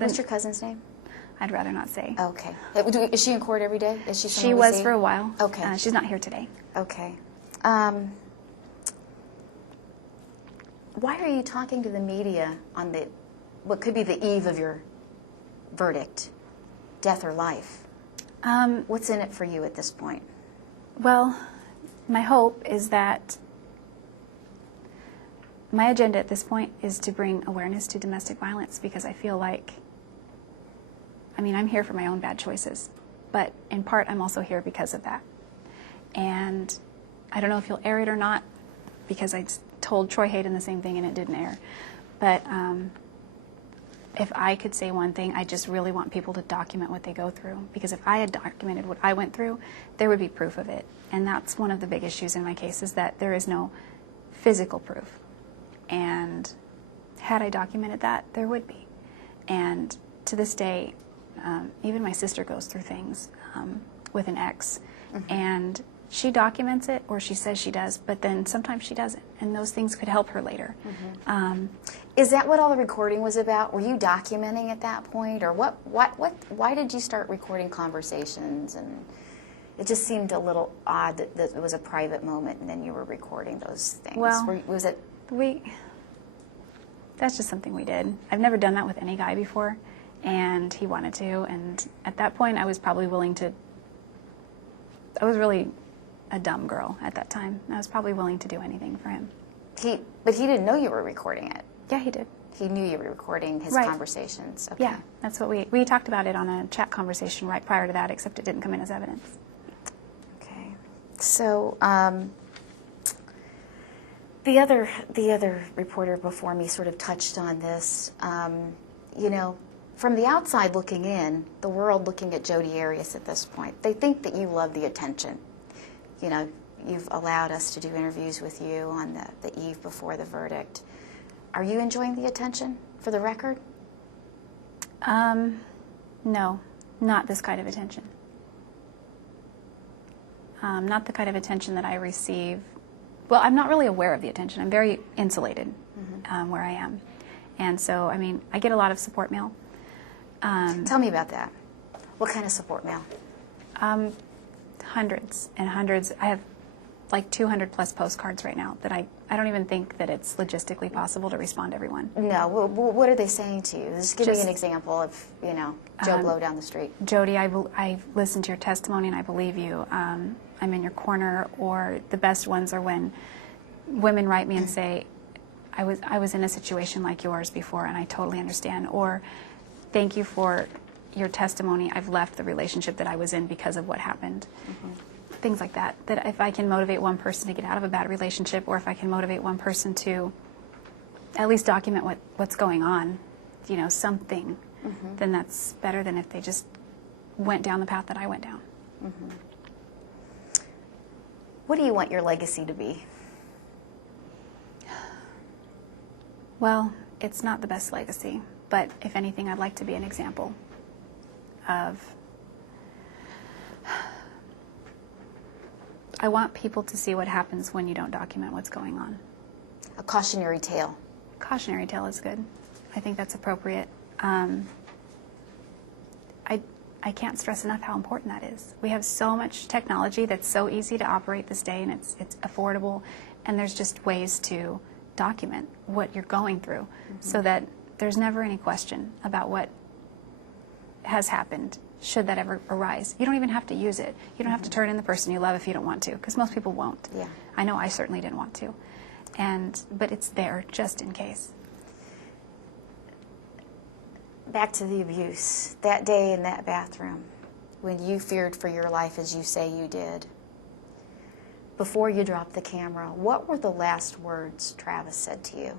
What's your cousin's name? I'd rather not say. Okay. Is she in court every day? Is she? She was for a while. Okay. She's not here today. Okay. Why are you talking to the media on what could be the eve of your verdict, death or life? What's in it for you at this point? Well, my hope is that my agenda at this point is to bring awareness to domestic violence, because I feel like, I'm here for my own bad choices, but in part I'm also here because of that. And I don't know if you'll air it or not, because I told Troy Hayden the same thing and it didn't air. But if I could say one thing, I just really want people to document what they go through, because if I had documented what I went through, there would be proof of it. And that's one of the big issues in my case, is that there is no physical proof. And had I documented that, there would be. And to this day, even my sister goes through things with an ex, and she documents it, or she says she does, but then sometimes she doesn't, and those things could help her later. Is that what all the recording was about? Were you documenting at that point, or why did you start recording conversations? And it just seemed a little odd that it was a private moment and then you were recording those things. Well, was it? That's just something we did. I've never done that with any guy before, and he wanted to, and at that point I was probably willing to, I was really a dumb girl at that time. I was probably willing to do anything for him. But he didn't know you were recording it. Yeah, he did. He knew you were recording his conversations. Okay. Yeah, that's what we talked about it on a chat conversation right prior to that, except it didn't come in as evidence. Okay. So the other reporter before me sort of touched on this. From the outside looking in, the world looking at Jodi Arias at this point, they think that you love the attention. You've allowed us to do interviews with you on the eve before the verdict. Are you enjoying the attention, for the record? No, not this kind of attention. Not the kind of attention that I receive. Well, I'm not really aware of the attention. I'm very insulated where I am. And so, I get a lot of support mail. Tell me about that. What kind of support mail? Hundreds and hundreds. I have like 200 plus postcards right now that I don't even think that it's logistically possible to respond to everyone. No. Well, what are they saying to you? Just give me an example of, Joe Blow down the street. Jodi, I've listened to your testimony and I believe you. I'm in your corner. Or the best ones are when women write me and say, I was in a situation like yours before and I totally understand. Or thank you for your testimony. I've left the relationship that I was in because of what happened. Things like that. That if I can motivate one person to get out of a bad relationship, or if I can motivate one person to at least document what's going on, something, then that's better than if they just went down the path that I went down. What do you want your legacy to be? Well, it's not the best legacy, but if anything, I'd like to be an example of, I want people to see what happens when you don't document what's going on. A cautionary tale. Cautionary tale is good. I think that's appropriate. I can't stress enough how important that is. We have so much technology that's so easy to operate this day, and it's affordable, and there's just ways to document what you're going through so that there's never any question about what has happened, should that ever arise. You don't even have to use it. You don't have to turn in the person you love if you don't want to, because most people won't. Yeah. I know I certainly didn't want to. But it's there just in case. Back to the abuse. That day in that bathroom, when you feared for your life as you say you did, before you dropped the camera, what were the last words Travis said to you?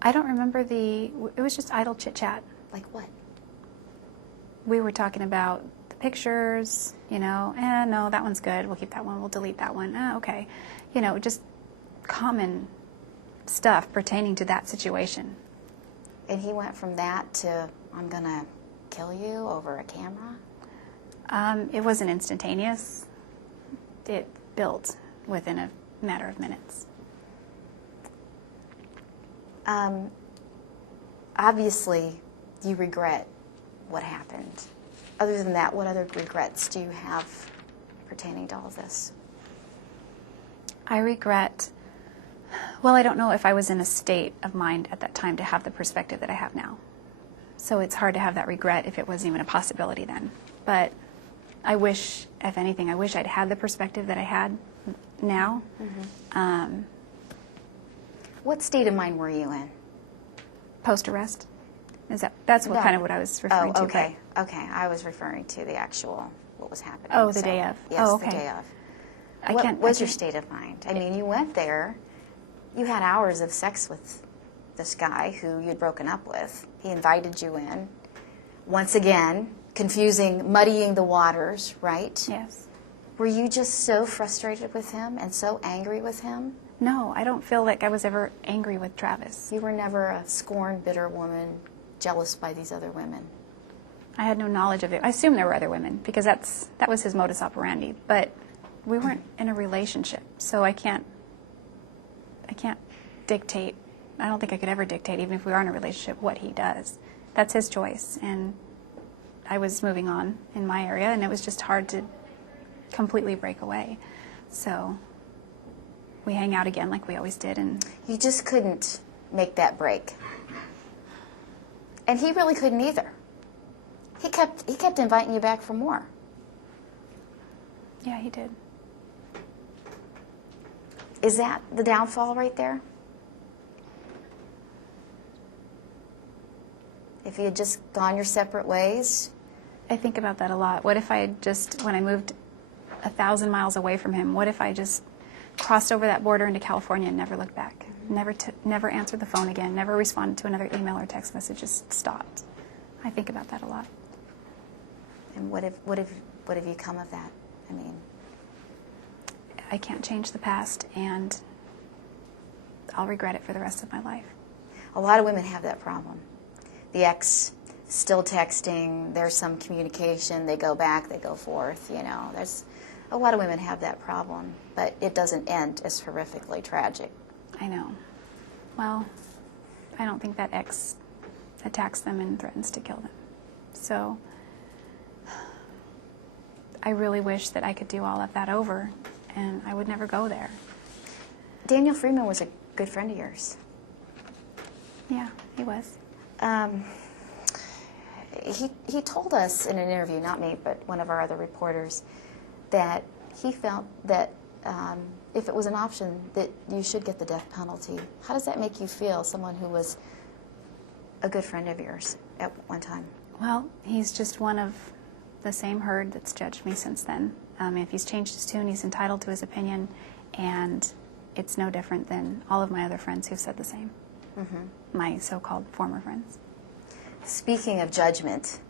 I don't remember it was just idle chit-chat. Like what? We were talking about the pictures, no, that one's good, we'll keep that one, we'll delete that one, okay. Just common stuff pertaining to that situation. And he went from that to, I'm going to kill you over a camera? It wasn't instantaneous. It built within a matter of minutes. obviously you regret what happened. Other than that, what other regrets do you have pertaining to all of this? I regret, well, I don't know if I was in a state of mind at that time to have the perspective that I have now. So it's hard to have that regret if it wasn't even a possibility then. But I wish, if anything, I wish I'd had the perspective that I had now. Mm-hmm. What state of mind were you in? Post-arrest? That's what kind of what I was referring to. Okay. Okay. I was referring to the actual, what was happening. Oh, the day of. Yes, oh, okay. The day of. What was your state of mind? I mean, you went there, you had hours of sex with this guy who you'd broken up with. He invited you in. Once again, confusing, muddying the waters, right? Yes. Were you just so frustrated with him and so angry with him? No, I don't feel like I was ever angry with Travis. You were never a scorned, bitter woman, jealous by these other women? I had no knowledge of it. I assume there were other women because that was his modus operandi. But we weren't in a relationship, so I can't dictate. I don't think I could ever dictate, even if we are in a relationship, what he does. That's his choice, and I was moving on in my area, and it was just hard to completely break away. So we hang out again like we always did, and you just couldn't make that break. And he really couldn't either. He kept inviting you back for more. Yeah, he did. Is that the downfall right there? If you had just gone your separate ways? I think about that a lot. What if I had just, when I moved 1,000 miles away from him, what if I just crossed over that border into California and never looked back? Never answered the phone again, never responded to another email or text message, just stopped. I think about that a lot. And what have you come of that? I mean, I can't change the past, and I'll regret it for the rest of my life. A lot of women have that problem. The ex still texting, there's some communication, they go back, they go forth, you know. There's a lot of women have that problem, but it doesn't end as horrifically tragic. I know. Well, I don't think that ex attacks them and threatens to kill them. So I really wish that I could do all of that over, and I would never go there. Daniel Freeman was a good friend of yours. Yeah, he was. He told us in an interview, not me, but one of our other reporters, that he felt that if it was an option, that you should get the death penalty. How does that make you feel, someone who was a good friend of yours at one time? Well, he's just one of the same herd that's judged me since then. If he's changed his tune, he's entitled to his opinion, and it's no different than all of my other friends who've said the same. Mm-hmm. My so-called former friends. Speaking of judgment,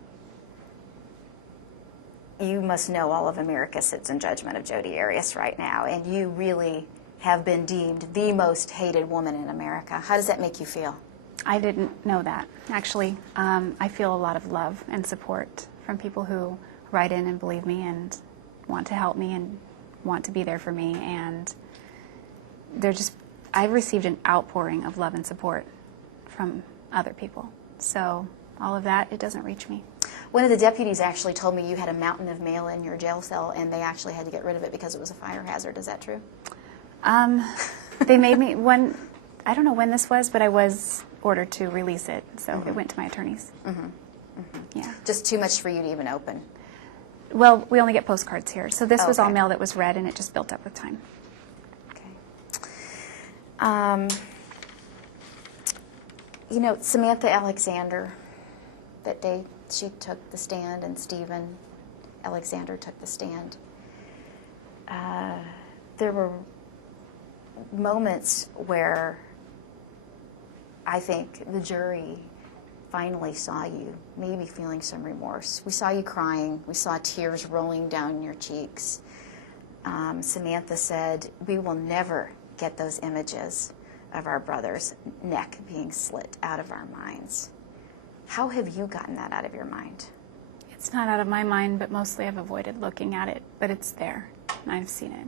you must know all of America sits in judgment of Jodi Arias right now, and you really have been deemed the most hated woman in America. How does that make you feel? I didn't know that. Actually, I feel a lot of love and support from people who write in and believe me and want to help me and want to be there for me, and I've received an outpouring of love and support from other people. So all of that, it doesn't reach me. One of the deputies actually told me you had a mountain of mail in your jail cell, and they actually had to get rid of it because it was a fire hazard. Is that true? They made me, I don't know when this was, but I was ordered to release it, so Mm-hmm. it went to my attorneys. Mm-hmm. Mm-hmm. Yeah. Just too much for you to even open. Well, we only get postcards here, so this was all Okay. mail that was read, and it just built up with time. Okay. You know, Samantha Alexander, that day she took the stand, and Stephen Alexander took the stand. There were moments where I think the jury finally saw you, maybe feeling some remorse. We saw you crying. We saw tears rolling down your cheeks. Samantha said, "We will never get those images of our brother's neck being slit out of our minds." How have you gotten that out of your mind? It's not out of my mind, but mostly I've avoided looking at it, but it's there, and I've seen it.